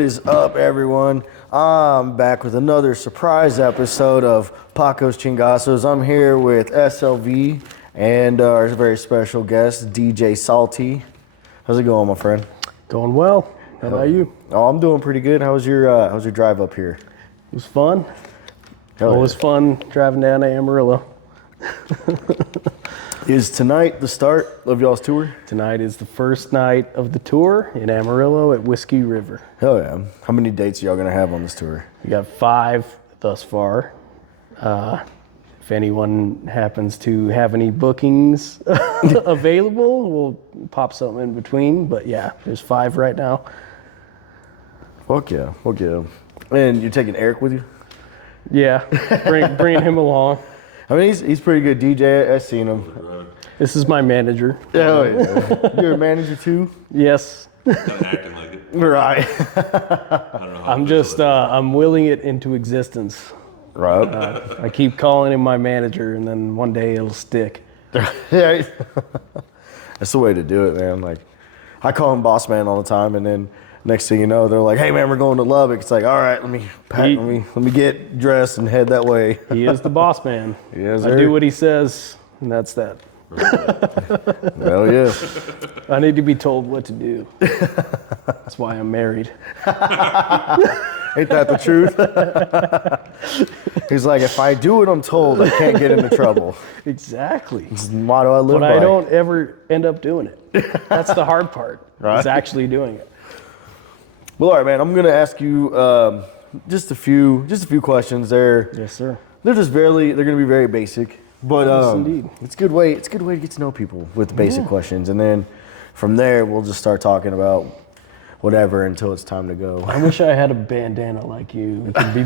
What is up, everyone? I'm back with another surprise episode of Paco's Chingasos. I'm here with SLV and our very special guest, DJ Saltee. How's it going, my friend? Going well. How about you? Oh, I'm doing pretty good. How's your drive up here? It was fun. Hell Always yeah. fun driving down to Amarillo. Is tonight the start of y'all's tour? Tonight is the first night of the tour in Amarillo at Whiskey River. Hell yeah. How many dates are y'all gonna have on this tour? We got 5 thus far. If anyone happens to have any bookings available, we'll pop something in between. But yeah, there's 5 right now. Fuck yeah. And you're taking Eric with you? Yeah, bring him along. I mean, he's pretty good DJ. I've seen him. This is my manager. Hell yeah. You're a manager too? Yes. Kind of acting like it. Right. I don't know how I'm just, I'm willing it into existence. Right. I keep calling him my manager, and then one day it'll stick. Yeah. That's the way to do it, man. Like, I call him boss man all the time, and then next thing you know, they're like, "Hey, man, we're going to Lubbock." It's like, "All right, let me pack, let me get dressed and head that way." He is the boss man. Yes, I sir. do what he says, and that's that. Hell yeah. I need to be told what to do. That's why I'm married. Ain't that the truth? He's like, if I do what I'm told, I can't get into trouble. Exactly. It's the motto I live But by. I don't ever end up doing it. That's the hard part. Right. Is actually doing it. Well, all right, man. I'm gonna ask you just a few questions. They're Yes, sir. they're gonna be very basic. But Yes, indeed. it's a good way to get to know people with the basic questions, and then from there we'll just start talking about whatever until it's time to go. I wish I had a bandana like you. It could be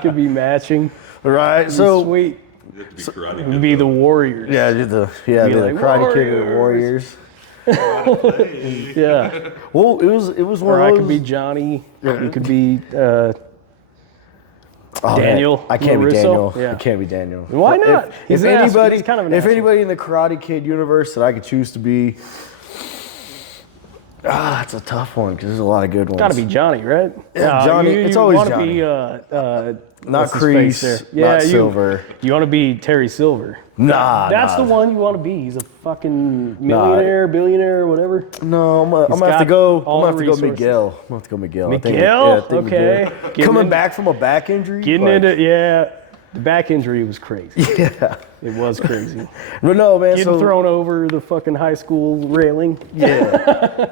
could be matching. Right. So Sweet. You have to be karate It would be the Warriors. yeah, the like, Karate Kid of the Warriors. Warriors. Yeah. Well, it was one Or of I those. could be Johnny. You could be Oh, man, Daniel. I can't be Larusso. Daniel. Yeah. I can't be Daniel. Why not? If He's an ass- anybody, he's kind of an if asshole. anybody in the Karate Kid universe that I could choose to be, it's a tough one because there's a lot of good ones. Got to be Johnny, right? Yeah, Johnny. It's always wanna Johnny. Be, Not what's his face Kreese, there? not Yeah, Silver. You want to be Terry Silver. Nah, That's nah. the one you want to be. He's a fucking millionaire, billionaire, whatever. No, I'm gonna have to got go. all I'm gonna have to the go Miguel. I'm gonna have to go Miguel. I think- Miguel? I think Okay. Miguel. Getting Coming in- back from a back injury. Getting like, into, the back injury was crazy. Yeah. It was crazy. But no, man. Getting So thrown over the fucking high school railing. yeah.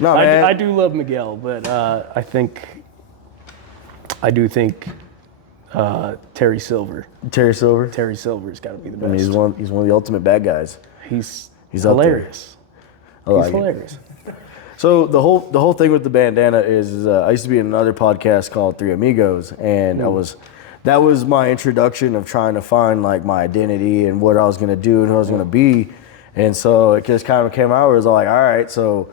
No, man. I do love Miguel, but I do think Terry Silver. Terry Silver. Terry Silver's got to be the best. I mean, he's one of the ultimate bad guys. He's up there. hilarious. I like He's it. hilarious. So the whole thing with the bandana is I used to be in another podcast called Three Amigos, and that was my introduction of trying to find like my identity and what I was gonna do and who I was gonna be, and so it just kind of came out where it was like, all right, so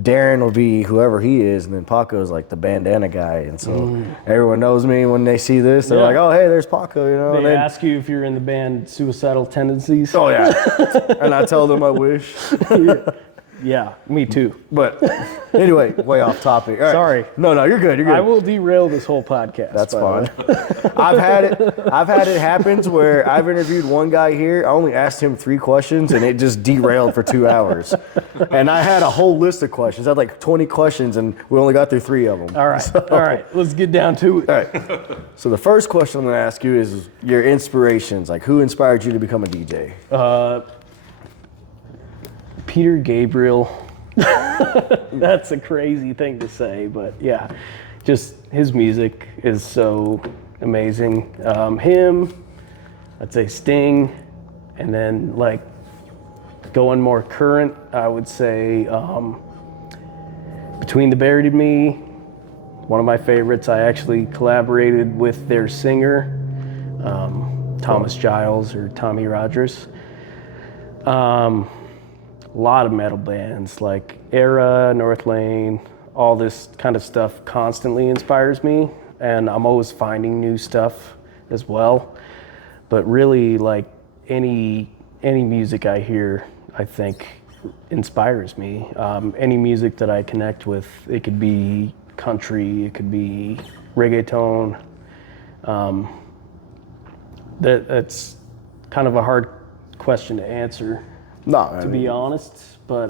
Darren will be whoever he is, and then Paco's like the bandana guy, and so everyone knows me when they see this. They're Yeah. like, oh hey, there's Paco, you know. They and then, ask you if you're in the band Suicidal Tendencies. oh yeah, and I tell them I wish. Yeah, me too. But anyway, way off topic. All right. Sorry. No, you're good. You're good. I will derail this whole podcast. That's by the fine. way. I've had it happen where I've interviewed one guy here. I only asked him 3 questions and it just derailed for 2 hours. And I had a whole list of questions. I had like 20 questions and we only got through 3 of them. All right. Let's get down to it. All right. So the first question I'm going to ask you is your inspirations. Like, who inspired you to become a DJ? Peter Gabriel. That's a crazy thing to say, but yeah, just his music is so amazing. Him, I'd say Sting, and then like going more current, I would say Between the Buried and Me, one of my favorites. I actually collaborated with their singer, Thomas Giles or Tommy Rogers. A lot of metal bands like Era, North Lane, all this kind of stuff constantly inspires me, and I'm always finding new stuff as well. But really, like any music I hear, I think inspires me. Any music that I connect with, it could be country, it could be reggaeton. That's kind of a hard question to answer, No, to be honest, but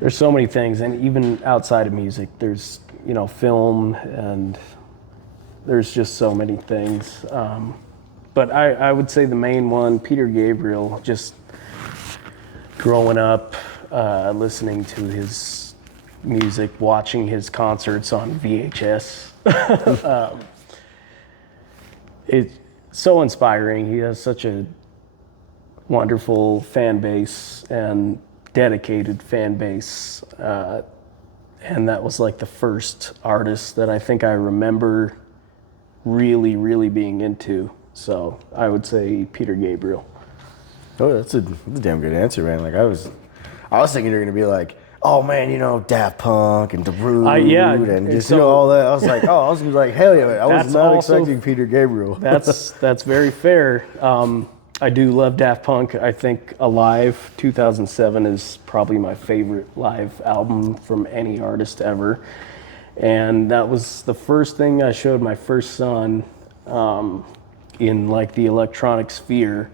there's so many things, and even outside of music, there's, you know, film, and there's just so many things. But I would say the main one, Peter Gabriel, just growing up, listening to his music, watching his concerts on VHS. It's so inspiring. He has such a wonderful fan base and dedicated fan base. And that was like the first artist that I think I remember really, really being into. So I would say Peter Gabriel. Oh, that's a damn good answer, man. Like I was thinking you're gonna be like, oh man, you know, Daft Punk and Darude yeah, and just so- you know all that. I was like, oh, I was gonna be like, hell yeah, man. I was That's not also- expecting Peter Gabriel. That's very fair. I do love Daft Punk. I think Alive 2007 is probably my favorite live album from any artist ever. And that was the first thing I showed my first son in like the electronic sphere.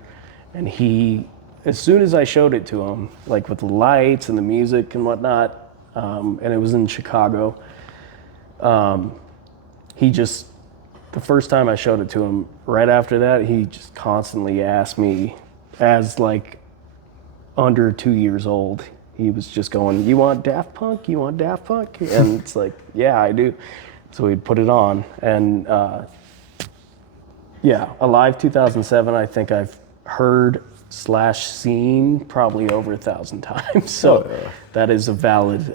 And he, as soon as I showed it to him, like with the lights and the music and whatnot, and it was in Chicago, he just, the first time I showed it to him, right after that, he just constantly asked me, as like under 2 years old, he was just going, you want Daft Punk? You want Daft Punk? And it's like, yeah, I do. So we'd put it on. And yeah, Alive 2007, I think I've heard / seen probably over 1,000 times. So that is a valid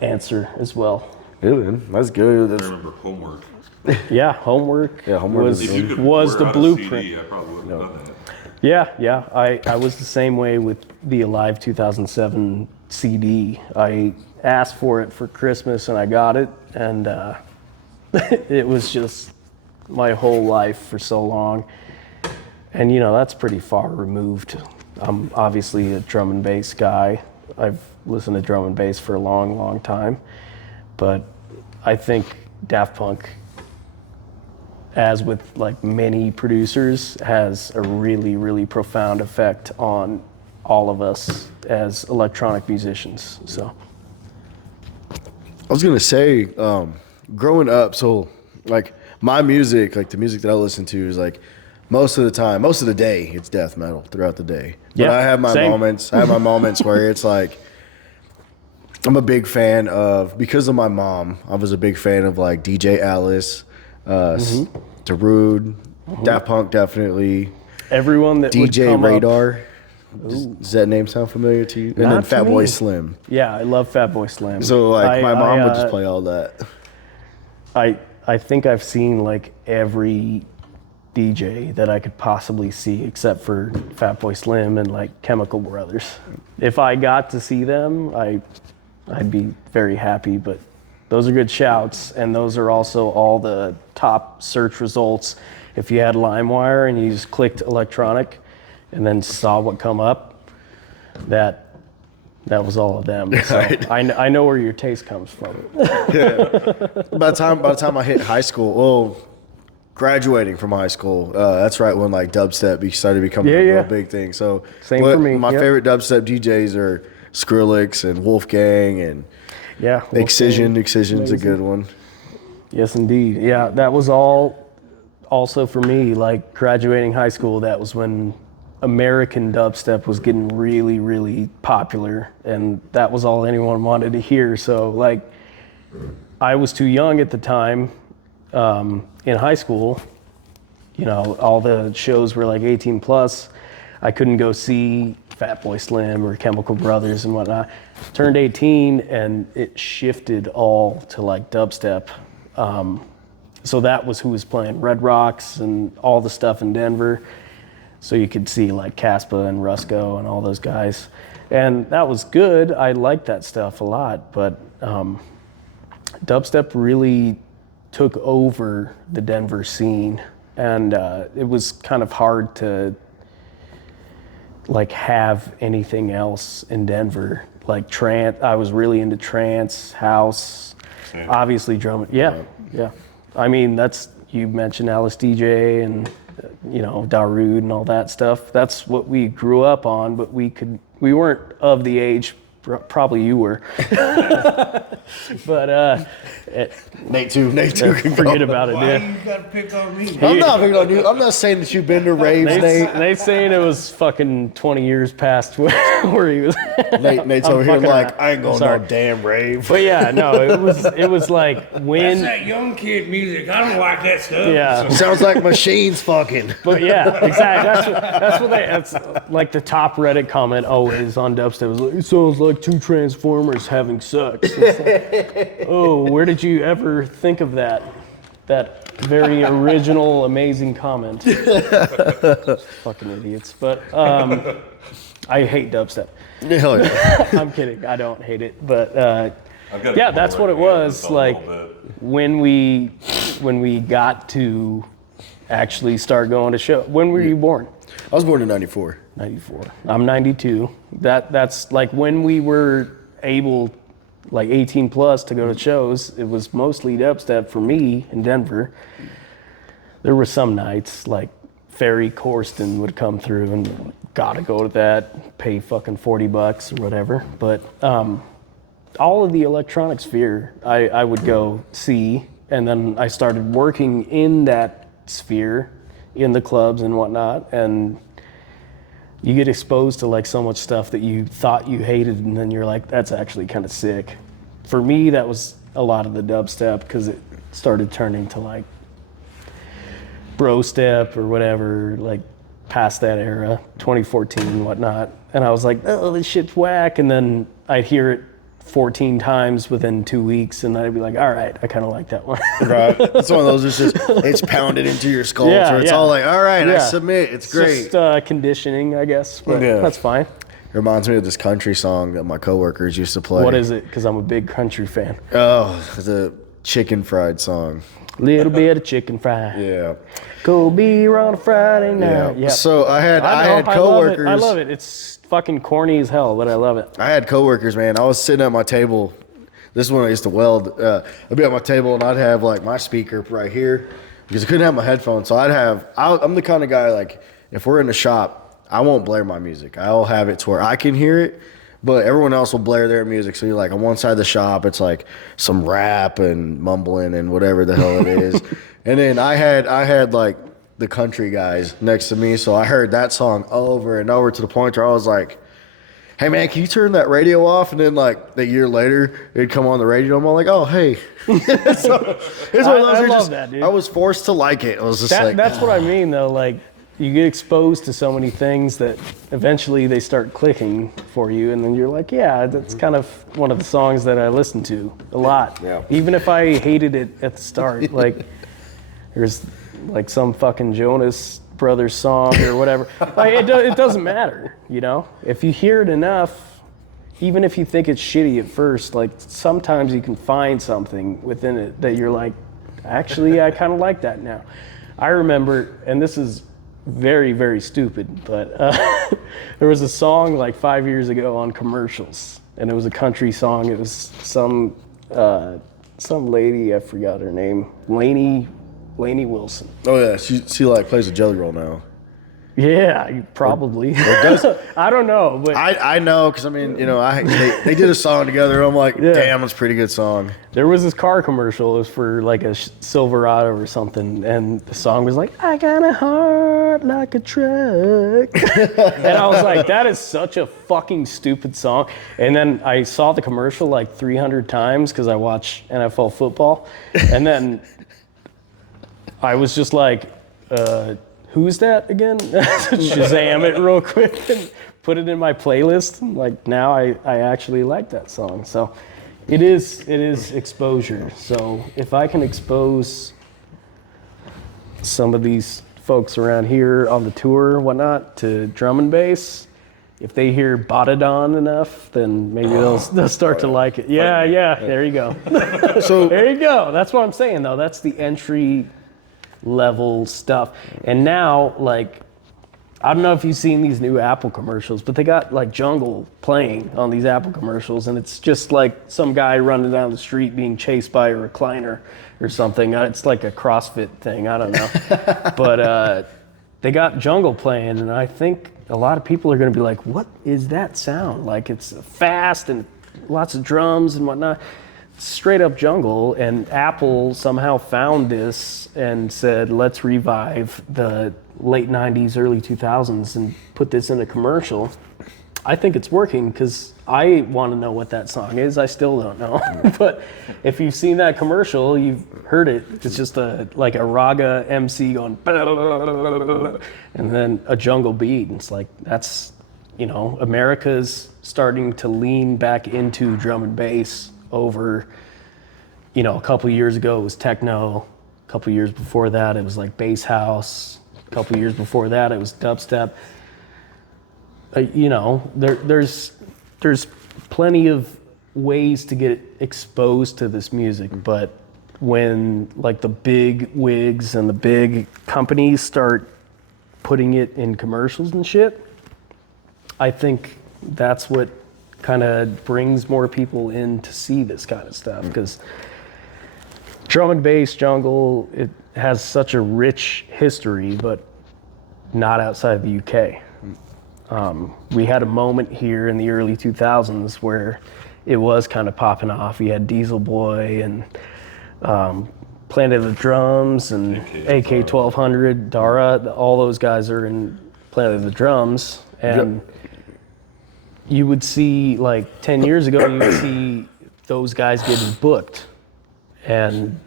answer as well. Yeah, man, that's good. I That's, remember Homework. Yeah, Homework, Yeah, Homework was, is If you could was pour the out a blueprint. CD, I probably wouldn't have done that. Yeah, I was the same way with the Alive 2007 CD. I asked for it for Christmas and I got it, and it was just my whole life for so long. And you know, that's pretty far removed. I'm obviously a drum and bass guy. I've listened to drum and bass for a long, long time. But I think Daft Punk, as with like many producers, has a really, really profound effect on all of us as electronic musicians. So I was gonna say, growing up, so like my music, like the music that I listen to is like most of the day, it's death metal throughout the day. But Yeah, I have my same. moments. I have my moments where it's like I'm a big fan of, because of my mom, I was a big fan of like DJ Alice, Darude, Daft Punk definitely, everyone that would DJ come up- Radar. Does that name sound familiar to you? And Not then to Fatboy me. Slim. Yeah, I love Fatboy Slim. So like my mom would just uh, play all that. I think I've seen like every DJ that I could possibly see except for Fatboy Slim and like Chemical Brothers. If I got to see them, I'd be very happy, but those are good shouts, and those are also all the top search results. If you had LimeWire and you just clicked electronic and then saw what come up, that was all of them. So Right. I know where your taste comes from. By the time I hit high school, well, graduating from high school, that's right when like dubstep started becoming a Yeah. real big thing. So Same for me, My yep. favorite dubstep DJs are Skrillex and Wolfgang and Yeah. Excision. Excision's a Amazing. good one. Yes, indeed. Yeah, that was all also for me, like graduating high school, that was when American dubstep was getting really, really popular, and that was all anyone wanted to hear. So like, I was too young at the time in high school. You know, all the shows were like 18 plus. I couldn't go see Fatboy Slim or Chemical Brothers and whatnot. Turned 18 and it shifted all to like dubstep. So that was who was playing Red Rocks and all the stuff in Denver. So you could see like Caspa and Rusko and all those guys. And that was good. I liked that stuff a lot. But dubstep really took over the Denver scene. And it was kind of hard to like have anything else in Denver. Like trance, I was really into trance, house, obviously drum. Yeah. I mean, you mentioned Alice DJ and Darude and all that stuff. That's what we grew up on, but we weren't of the age. Probably you were, but Nate too can forget go. about it. Why Yeah. you gotta pick on me? I'm not picking on you. I'm not saying that you've been to raves, Nate. Nate's saying it was fucking 20 years past where he was. Nate's I'm over here fucking like, around. I ain't going Sorry. no damn rave. But yeah, no, it was like That's when. that young kid music. I don't like that stuff. Yeah. Sounds like machines fucking. But yeah, exactly. That's like the top Reddit comment always on dubstep was like, it sounds like two Transformers having sex. It's like, oh, where did you ever think of that? That very original, amazing comment. Fucking idiots. But I hate dubstep. Hell yeah. I'm kidding. I don't hate it. But I've got yeah, that's what it was. a Like little bit. when we got to actually start going to show. When were you born? I was born in 94. 94. I'm 92. That's like when we were able, like 18 plus, to go to shows. It was mostly dubstep for me in Denver. There were some nights like Ferry Corsten would come through and gotta go to that, pay fucking $40 or whatever. But all of the electronic sphere I would go see, and then I started working in that sphere in the clubs and whatnot, and you get exposed to like so much stuff that you thought you hated, and then you're like, that's actually kind of sick. For me, that was a lot of the dubstep, because it started turning to like bro step or whatever, like past that era, 2014 and whatnot. And I was like, oh, this shit's whack. And then I'd hear it 14 times within 2 weeks, and I'd be like, all right, I kind of like that one. Right. It's one of those, it's pounded into your skull. Yeah, so it's yeah. all like, all right, I Yeah. submit. It's great. Just conditioning, I guess, but Yeah. that's fine. It reminds me of this country song that my coworkers used to play. What is it? Because I'm a big country fan. Oh, the chicken fried song. Little bit of chicken fry. Yeah. Cold beer on a Friday Yeah. night. Yeah. So I had I coworkers. I love it. It's fucking corny as hell, but I love it. I had coworkers, man. I was sitting at my table. This is when I used to weld. I'd be at my table and I'd have like my speaker right here because I couldn't have my headphones. So I'm the kind of guy, like, if we're in the shop, I won't blare my music. I'll have it to where I can hear it, but everyone else will blare their music. So you're like, on one side of the shop, it's like some rap and mumbling and whatever the hell it is. And then I had like the country guys next to me. So I heard that song over and over to the point where I was like, hey man, can you turn that radio off? And then like a year later, it'd come on the radio. I'm all like, oh hey. So it's one of those I where love that, dude. I was forced to like it. I was just like, That's what I mean, though. Like, you get exposed to so many things that eventually they start clicking for you, and then you're like, yeah, that's kind of one of the songs that I listen to a lot. Yeah. Even if I hated it at the start, like there's like some fucking Jonas Brothers song or whatever. Like, it doesn't matter, you know. If you hear it enough, even if you think it's shitty at first, like sometimes you can find something within it that you're like, actually, I kind of like that now. I remember, and this is very, very stupid, but there was a song like 5 years ago on commercials, and it was a country song. It was some lady, I forgot her name, Lainey Wilson. oh yeah, she like plays a jelly roll now. Yeah, probably. I don't know, but I know, because I mean, you know, they did a song together. And I'm like, Yeah. damn, that's a pretty good song. there was this car commercial. It was for like a Silverado or something, and the song was like, I got a heart like a truck. And I was like, that is such a fucking stupid song. And then I saw the commercial like 300 times because I watch NFL football. And then I was just like, who's that again? Shazam it real quick and put it in my playlist. Like, now I actually like that song. So it is exposure. So if I can expose some of these folks around here on the tour, whatnot, to drum and bass, if they hear Botadon enough, then maybe they'll start to like it. Yeah, there you go. So There you go. That's what I'm saying, though. That's the entry level stuff. And now, like, I don't know if you've seen these new Apple commercials, but they got like jungle playing on these Apple commercials, and it's just like some guy running down the street being chased by a recliner or something. It's like a CrossFit thing. I don't know. But they got jungle playing, and I think a lot of people are going to be like, what is that sound? Like, it's fast and lots of drums and whatnot. Straight up jungle, and Apple somehow found this and said, let's revive the late 90s, early 2000s and put this in a commercial. I think it's working because I want to know what that song is. I still don't know. But if you've seen that commercial, you've heard it. It's just like a raga MC going, and then a jungle beat. And it's like, that's, America's starting to lean back into drum and bass over, a couple of years ago it was techno, a couple of years before that it was like bass house, a couple of years before that it was dubstep. There's plenty of ways to get exposed to this music, but when like the big wigs and the big companies start putting it in commercials and shit, I think that's what kind of brings more people in to see this kind of stuff, because drum and bass jungle, it has such a rich history, but not outside the UK. We had a moment here in the early 2000s where it was kind of popping off. You had Diesel Boy and Planet of the Drums and AK 1200, Dara, all those guys are in Planet of the Drums. And you would see, like 10 years ago, you would see those guys getting booked and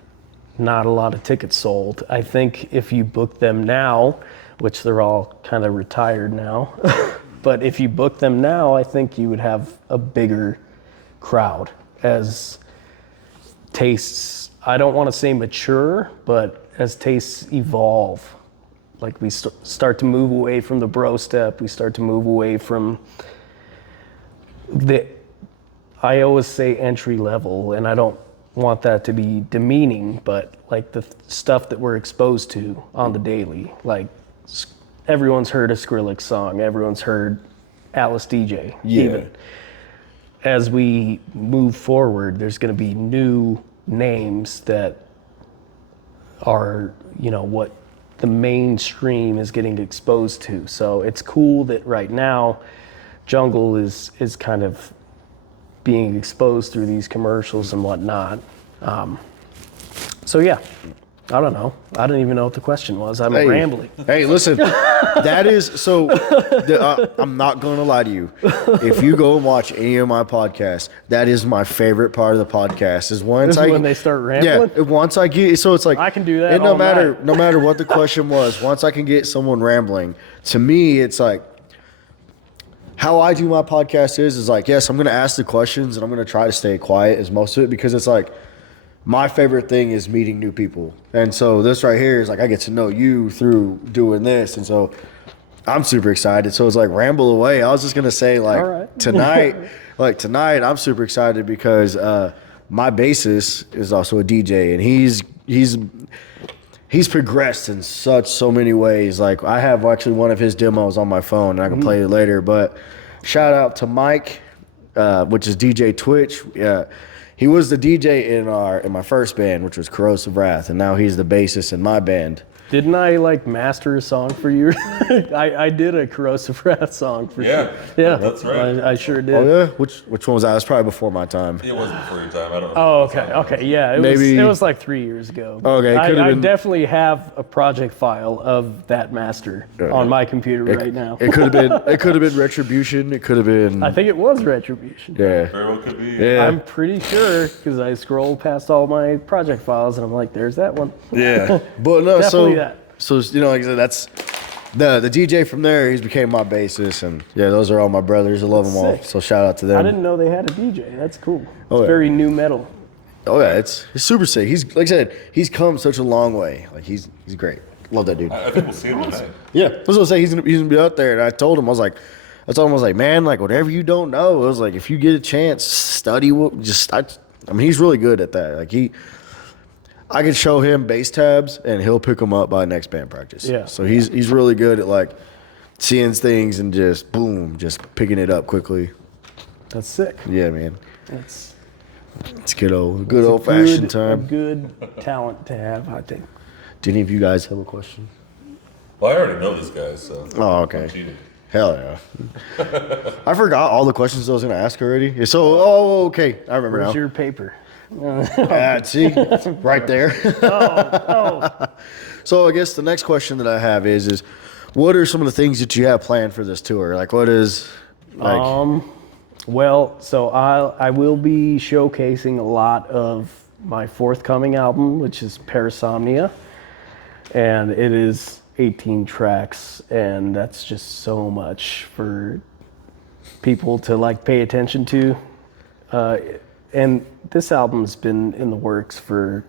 not a lot of tickets sold. I think if you book them now, which they're all kind of retired now, but if you book them now, I think you would have a bigger crowd as tastes, I don't want to say mature, but as tastes evolve. Like we start to move away from the bro step, we start to move away from I always say entry level, and I don't want that to be demeaning, but like the stuff that we're exposed to on the daily, like everyone's heard a Skrillex song, everyone's heard Alice DJ. Yeah. Even as we move forward, there's going to be new names that are, what the mainstream is getting exposed to. So it's cool that right now jungle is kind of being exposed through these commercials and whatnot. So yeah, I don't know. I don't even know what the question was. I'm rambling. Hey, listen, that is so. I'm not going to lie to you. If you go and watch any of my podcasts, that is my favorite part of the podcast. Is once when they start rambling. Yeah, once I get so it's like I can do that. And no matter what the question was, once I can get someone rambling, to me it's like how I do my podcast is like, yes, I'm going to ask the questions and I'm going to try to stay quiet as most of it, because it's like my favorite thing is meeting new people. And so this right here is like I get to know you through doing this. And so I'm super excited. So it's like ramble away. I was just going to say like tonight, I'm super excited because my bassist is also a DJ, and he's progressed in so many ways. Like I have actually one of his demos on my phone, and I can play it later. But shout out to Mike, which is DJ Twitch. He was the DJ in my first band, which was Corrosive Wrath, and now he's the bassist in my band. Didn't I master a song for you? I did a Corrosive Wrath song for sure. Yeah, that's right. I sure did. Oh yeah, which one was that? It was probably before my time. It wasn't before your time. I don't know. Oh, okay, yeah. It was like 3 years ago. Okay, I definitely have a project file of that master on my computer right now. It could have been Retribution. It could have been. I think it was Retribution. Yeah. Very well could be. Yeah. I'm pretty sure because I scrolled past all my project files and I'm like, there's that one. Yeah. But no, Definitely that. So like I said, that's the DJ from there. He's became my bassist, and yeah, those are all my brothers. I love them all. Sick. So shout out to them. I didn't know they had a DJ. That's cool. It's yeah. very new metal. Oh yeah, it's super sick. He's like I said, he's come such a long way. Like he's great. Love that dude. I think we'll see him tonight. Yeah, I was gonna say he's gonna be out there, and I told him I was like, man, like whatever you don't know, I was like, if you get a chance, study. I mean, he's really good at that. Like I could show him bass tabs and he'll pick them up by next band practice. Yeah. So he's really good at like, seeing things and just boom, just picking it up quickly. That's sick. Yeah, man. That's It's good old fashioned a time. good talent to have, I think. Do any of you guys have a question? Well, I already know this guy, so. Oh, okay. I'm cheating. Hell yeah. I forgot all the questions I was going to ask already. So, okay. I remember Where's now. your paper? See? Right there. Oh, So I guess the next question that I have is what are some of the things that you have planned for this tour? Like what is like well, so I will be showcasing a lot of my forthcoming album, which is Parasomnia, and it is 18 tracks, and that's just so much for people to like pay attention to. And this album's been in the works for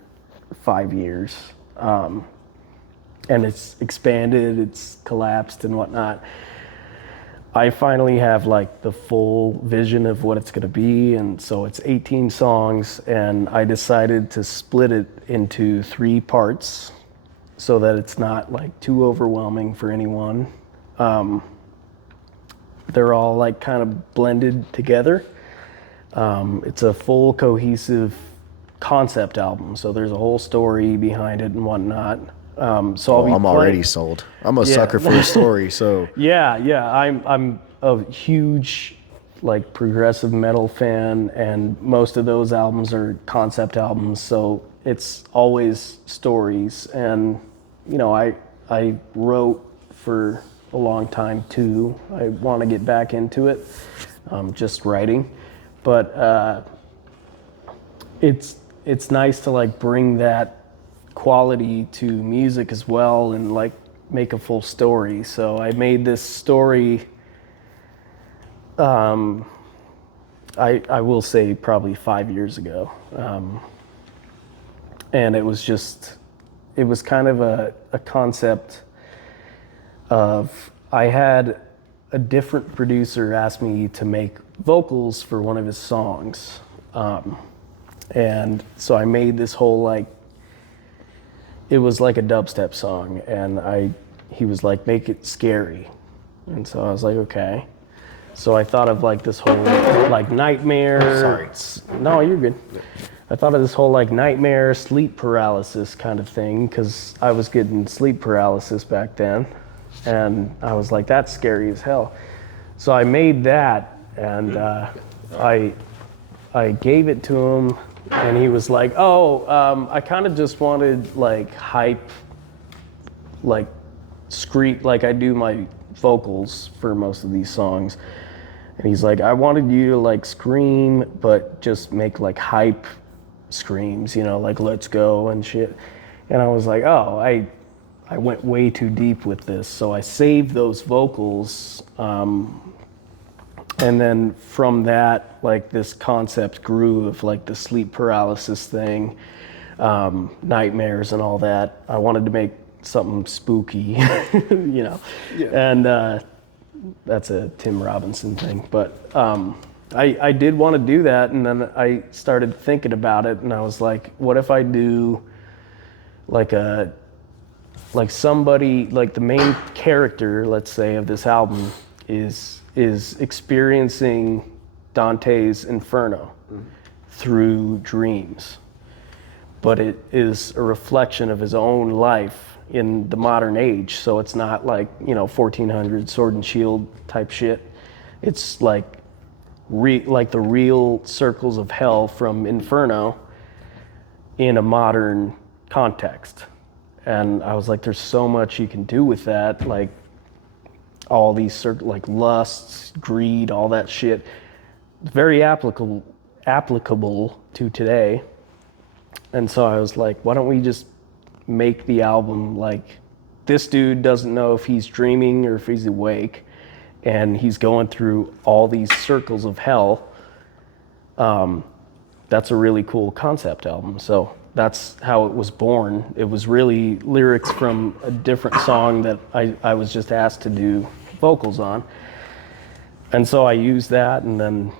5 years. And it's expanded, it's collapsed and whatnot. I finally have like the full vision of what it's gonna be, and so it's 18 songs, and I decided to split it into 3 parts so that it's not like too overwhelming for anyone. They're all like kind of blended together. It's a full cohesive concept album, so there's a whole story behind it and whatnot. So I'll be I'm already sold. I'm a sucker for a story, so Yeah. I'm a huge like progressive metal fan, and most of those albums are concept albums, so it's always stories. And you know, I wrote for a long time too. I want to get back into it, just writing, but it's nice to like bring that quality to music as well and like make a full story. So I made this story, I will say probably 5 years ago. And it was kind of a concept of, I had a different producer ask me to make vocals for one of his songs. And so I made this whole like, it was like a dubstep song, and he was like, make it scary. And so I was like, okay. So I thought of like this whole like nightmare. Sorry. No, you're good. I thought of this whole like nightmare, sleep paralysis kind of thing, because I was getting sleep paralysis back then. And I was like, that's scary as hell. So I made that, and I gave it to him. And he was like, I kind of just wanted like hype, like scream, like I do my vocals for most of these songs. And he's like, I wanted you to like scream, but just make like hype screams, you know, like let's go and shit. And I was like, I went way too deep with this. So I saved those vocals. And then from that, like this concept grew of like the sleep paralysis thing, nightmares and all that. I wanted to make something spooky, you know, and that's a Tim Robinson thing. But I did want to do that, and then I started thinking about it, and I was like, what if I do like somebody, like the main character, let's say, of this album is experiencing Dante's Inferno through dreams, but it is a reflection of his own life in the modern age. So it's not like, you know, 1400 sword and shield type shit. It's like like the real circles of hell from Inferno in a modern context. And I was like, there's so much you can do with that, like all these like lusts, greed, all that shit. Very applicable to today. And so I was like, why don't we just make the album like, this dude doesn't know if he's dreaming or if he's awake, and he's going through all these circles of hell. That's a really cool concept album. So that's how it was born. It was really lyrics from a different song that I was just asked to do vocals on. And so I used that, and then,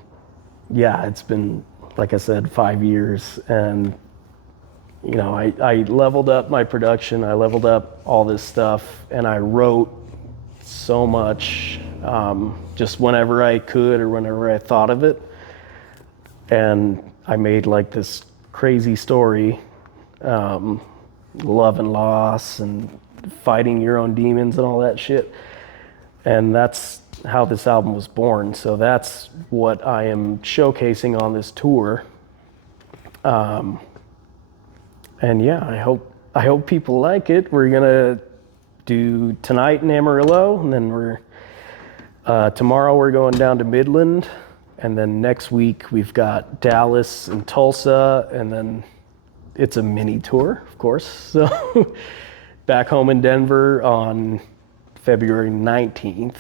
yeah, it's been, like I said, 5 years, and you know, I leveled up my production, I leveled up all this stuff, and I wrote so much, just whenever I could or whenever I thought of it. And I made like this crazy story, love and loss and fighting your own demons and all that shit. And that's how this album was born. So that's what I am showcasing on this tour. And yeah, I hope people like it. We're gonna do tonight in Amarillo, and then tomorrow we're going down to Midland, and then next week we've got Dallas and Tulsa, and then it's a mini tour, of course. So back home in Denver on February 19th.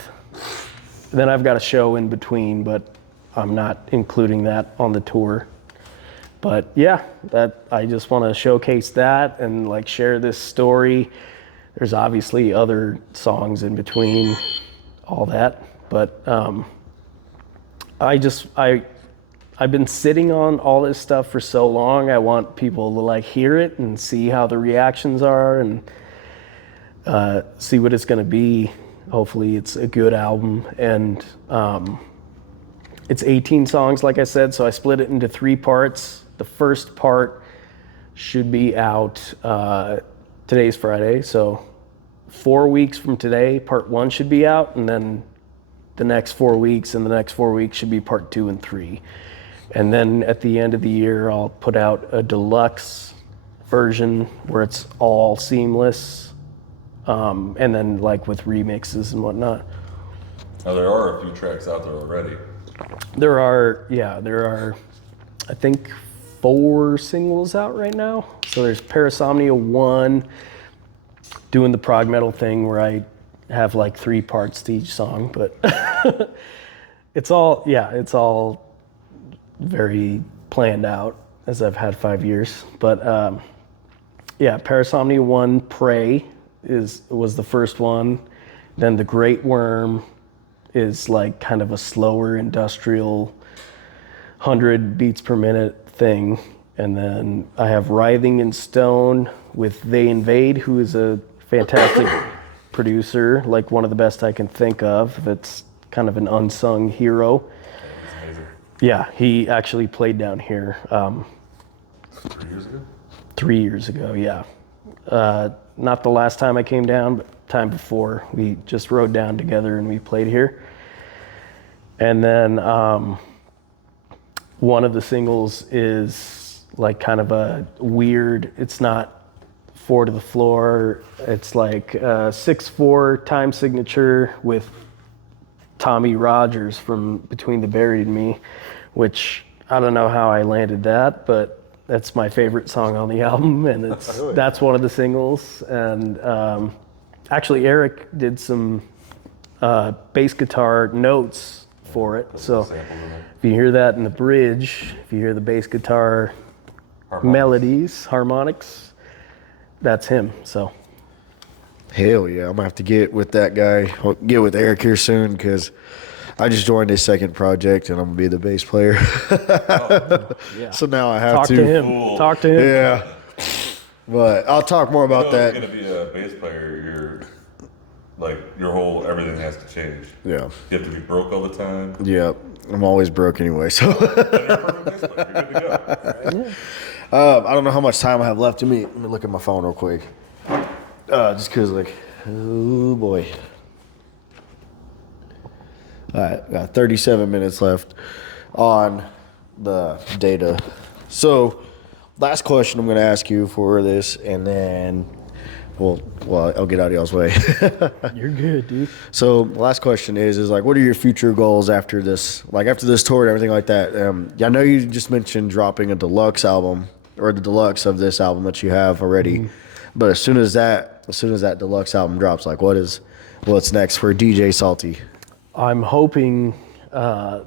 Then I've got a show in between, but I'm not including that on the tour. But yeah, that I just want to showcase that and like share this story. There's obviously other songs in between all that, but I've been sitting on all this stuff for so long. I want people to like hear it and see how the reactions are and see what it's going to be. Hopefully it's a good album. And it's 18 songs, like I said, so I split it into 3 parts. The first part should be out, today's Friday, so 4 weeks from today, part 1 should be out, and then the next 4 weeks, and the next 4 weeks should be part 2 and 3. And then at the end of the year, I'll put out a deluxe version where it's all seamless, and then like with remixes and whatnot. Now, there are a few tracks out there already. There are, I think, 4 singles out right now. So there's Parasomnia 1, doing the prog metal thing where I have like 3 parts to each song, but it's all very planned out as I've had 5 years. But Parasomnia 1, Pray was the first one. Then The Great Worm is like kind of a slower industrial 100 beats per minute thing. And then I have Writhing in Stone with They Invade, who is a fantastic producer, like one of the best I can think of. That's kind of an unsung hero. Yeah, he actually played down here 3 years ago? 3 years ago, yeah. Not the last time I came down, but time before. We just rode down together and we played here. And then one of the singles is like kind of a weird, it's not 4 to the floor, it's like 6/4 time signature with Tommy Rogers from Between the Buried and Me, which I don't know how I landed that, but that's my favorite song on the album, and that's one of the singles. And actually Eric did some bass guitar notes for it, so if you hear that in the bridge, if you hear the bass guitar melodies, harmonics, that's him. So Hell yeah, I'm gonna have to get with that guy, get with Eric here soon, because I just joined his second project and I'm gonna be the bass player. yeah. So now I have Talk to him. Cool. Talk to him. Yeah, but I'll talk more about If you're that. gonna be a bass player, your whole everything has to change. Yeah, You have to be broke all the time. yeah, I'm always broke anyway, so You're a perfect bass player. You're good to go. I don't know how much time I have left. Let me look at my phone real quick. Just cause oh boy. All right, got 37 minutes left on the data. So, last question I'm gonna ask you for this, and then, well, I'll get out of y'all's way. You're good, dude. So, last question is like, what are your future goals after this? Like after this tour and everything like that. I know you just mentioned dropping a deluxe album or the deluxe of this album that you have already, but as soon as that deluxe album drops, like what's next for DJ Saltee? I'm hoping that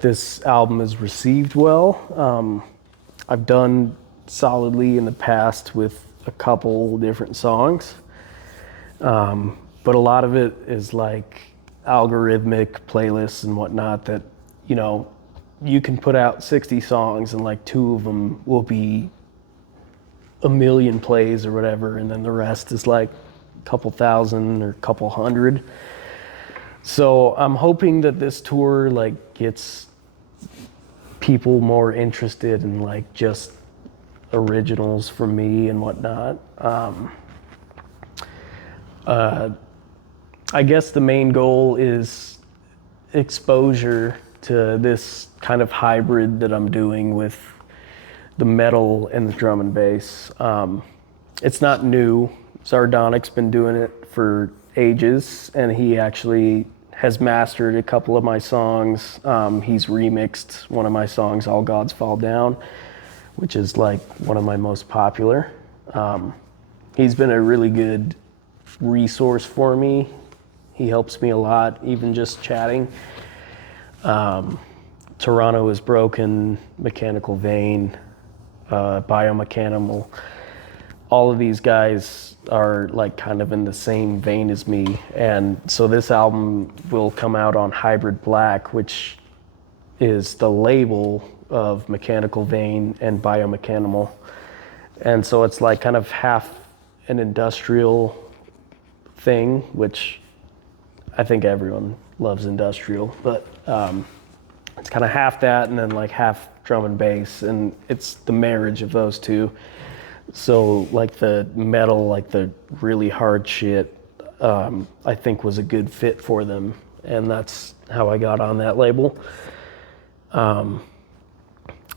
this album is received well. I've done solidly in the past with a couple different songs, but a lot of it is like algorithmic playlists and whatnot that, you know, you can put out 60 songs and like 2 of them will be 1 million plays or whatever, and then the rest is like couple thousand or couple hundred. So I'm hoping that this tour like gets people more interested in like just originals from me and whatnot. I guess the main goal is exposure to this kind of hybrid that I'm doing with the metal and the drum and bass. It's not new. Sardonic's been doing it for ages, and he actually has mastered a couple of my songs. He's remixed one of my songs, All Gods Fall Down, which is like one of my most popular. He's been a really good resource for me. He helps me a lot, even just chatting. Toronto is Broken, Mechanical Vein, Biomechanical. All of these guys are like kind of in the same vein as me. And so this album will come out on Hybrid Black, which is the label of Mechanical Vein and Biomechanical. And so it's like kind of half an industrial thing, which I think everyone loves industrial, but it's kind of half that and then like half drum and bass, and it's the marriage of those two. So like the metal, like the really hard shit, I think was a good fit for them, and that's how I got on that label.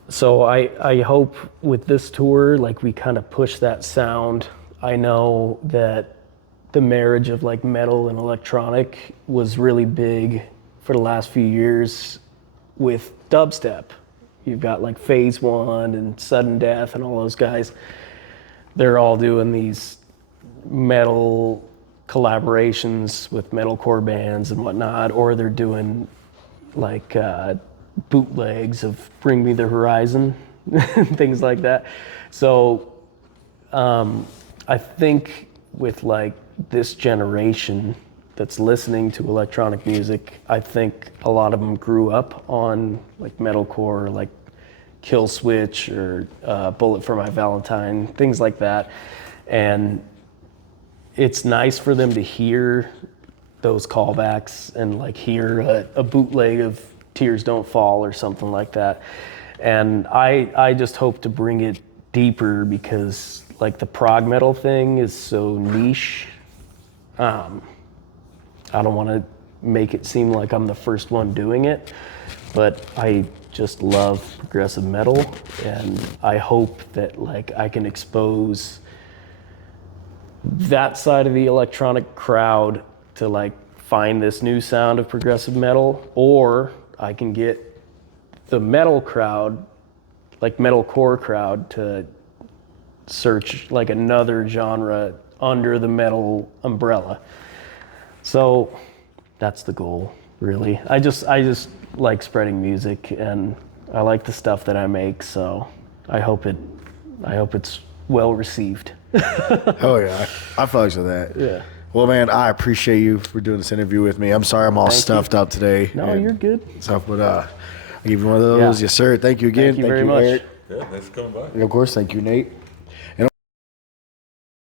So I hope with this tour, like we kind of push that sound. I know that the marriage of like metal and electronic was really big for the last few years with dubstep. You've got like Phase One and Sudden Death and all those guys. They're all doing these metal collaborations with metalcore bands and whatnot, or they're doing like bootlegs of Bring Me the Horizon, things like that. So I think with like this generation that's listening to electronic music, I think a lot of them grew up on like metalcore, like Kill Switch or Bullet for My Valentine, things like that. And it's nice for them to hear those callbacks and like hear a bootleg of Tears Don't Fall or something like that. And I just hope to bring it deeper because like the prog metal thing is so niche. I don't want to make it seem like I'm the first one doing it, but I just love progressive metal, and I hope that like I can expose that side of the electronic crowd to like find this new sound of progressive metal, or I can get the metal crowd, like metalcore crowd, to search like another genre under the metal umbrella. So that's the goal, really. I just like spreading music, and I like the stuff that I make, so I hope it's well received. Oh yeah, I fucks with that. Yeah. Well, man, I appreciate you for doing this interview with me. I'm sorry I'm all stuffed up today. No, you're good. Stuff, but I give you one of those. Yeah. Yes, sir. Thank you again. Thank you very much. Eric. Yeah, thanks for coming by. And of course, thank you, Nate.